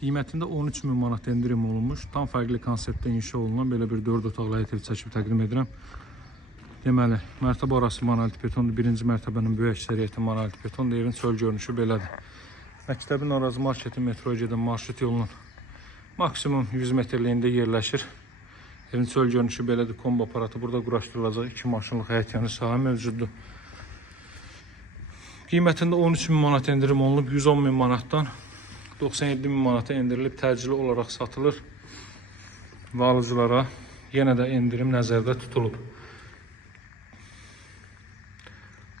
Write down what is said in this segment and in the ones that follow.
Qiymətində 13.000 manat endirim olunmuş. Tam fərqli konseptdə inşa olunan belə bir 4 otaqlı həyət evi çəkib təqdim edirəm. Deməli, mərtəbə arası monolit betondur. Birinci mərtəbənin böyük əksəriyyəti monolit betondur. Evin çöl görünüşü belədir. Məktəbin Araz marketin metroya gedən marşrut yolunun maksimum 100 metrliyində yerləşir. Evin çöl görünüşü belədir. Kombo aparatı burada quraşdırılacaq. 2 maşınlıq həyət yanı sahə mövcuddur. Qiymətində 13.000 manat endirim olunub. 110.000 manatdan 97.000 manata endirilib təcili olaraq satılır və alıcılara yenə də endirim nəzərdə tutulub.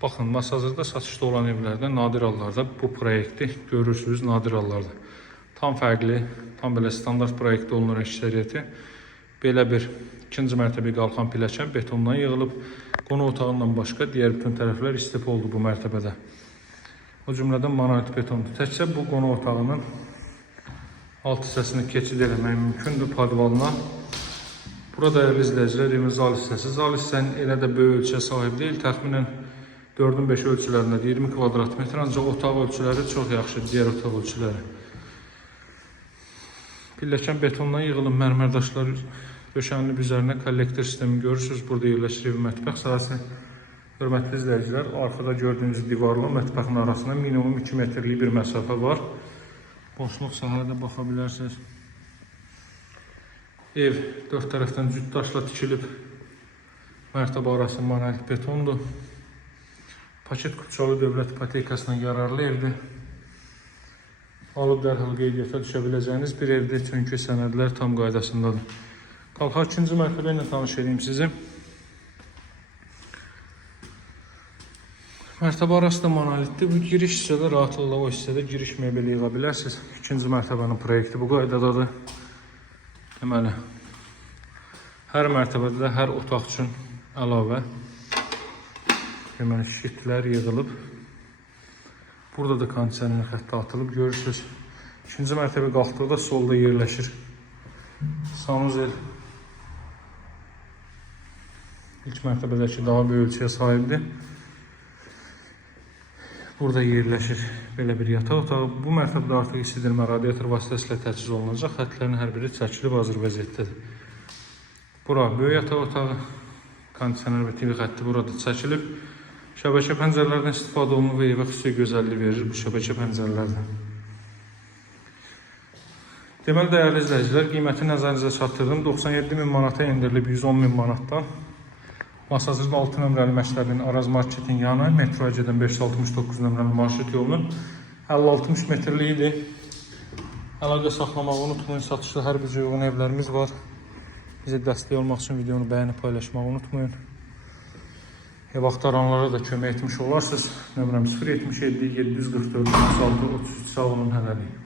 Baxın, hazırda satışda olan evlərdə nadir hallarda bu proyekti görürsünüz, nadir hallarda. Tam fərqli, tam belə standart proyektdə olunur əksəriyyəti. Belə bir ikinci mərtəbə qalxan pilləkən betondan yığılıb. Qonaq otağından başqa digər bütün tərəflər istif oldu bu mərtəbədə. O cümlədən monolit betondur. Təkcə bu qonaq otağının alt hissəsini keçid eləmək mümkündür podvalına. Burada dəyərli izləyicilər, evin zal hissəsi. Zal hissənin elə də böyük ölçüyə sahib deyil. Təxminən 4-ün 5 ölçülərində 20 kvadrat metr, ancaq otaq ölçüləri çox yaxşıdır, digər otaq ölçüləri. Pilləkən betondan yığılıb, mərmər daşlar döşənilib, üzərinə kollektor sistemi görürsünüz. Burada yerləşir evin mətbəx sahəsi. Hörmətli izləyicilər, arkada gördüyünüz divarla mətbəxin arasında minimum 2 metrlik bir məsafə var. Boşluq sahədə baxa bilərsiniz. Ev 4 tərəfdən cüt daşla tikilib. Mərtəbə arası monolit betondur. Paket Qubçalı dövlət ipotekasına yararlı evdir. Alıb dərhal qeydiyyata düşə biləcəyiniz bir evdir, çünki sənədlər tam qaydasındadır. Qalxaq ikinci mərtəbə ilə tanış edeyim sizi. Mərtəbə arası da monolitdir. Bu giriş hissədə rahatlıqla o hissədə giriş mebeli yığa bilərsiniz. İkinci mərtəbənin proyekti bu qaydadadır. Deməli, hər mərtəbədə də hər otaq üçün əlavə deməli şitlər yığılıb. Burada da kondisioner xətti atılıb, görürsünüz. İkinci mərtəbə qalxdıqda solda yerləşir sanuzel. İlk mərtəbədəki daha böyük ölçüyə sahibdir. Burada yerləşir belə bir yataq otağı. Bu mərtəbədə artıq isidirmə radiator vasitəsilə təchiz olunacaq. Xətlərin hər biri çəkilib hazır vəziyyətdədir. Bura böyük yataq otağı, kondisioner və TV xətti burada çəkilib. Şəbəkə pəncərələrdən istifadə olunur və evə xüsusi gözəllik verir bu şəbəkə pəncərələrdən. Deməli, dəyərli izləyicilər, qiyməti nəzərinizə çatdırdım. 97.000 manata endirilib 110.000 manatdan. Masazırda 6 nömrəli məktəbin Araz marketin yanı, metroya gedən 569 nömrəli marşrut yolunun 50-60 metrlik idi. Əlaqə saxlamağı unutmayın, satışda hər bir uyğun evlərimiz var. Bizə dəstək olmaq üçün videonu bəyənib paylaşmağı unutmayın. Ev axtaranlara da kömək etmiş olarsınız. Nömrəm 077 744 36 33. Sağ olun, hələlik.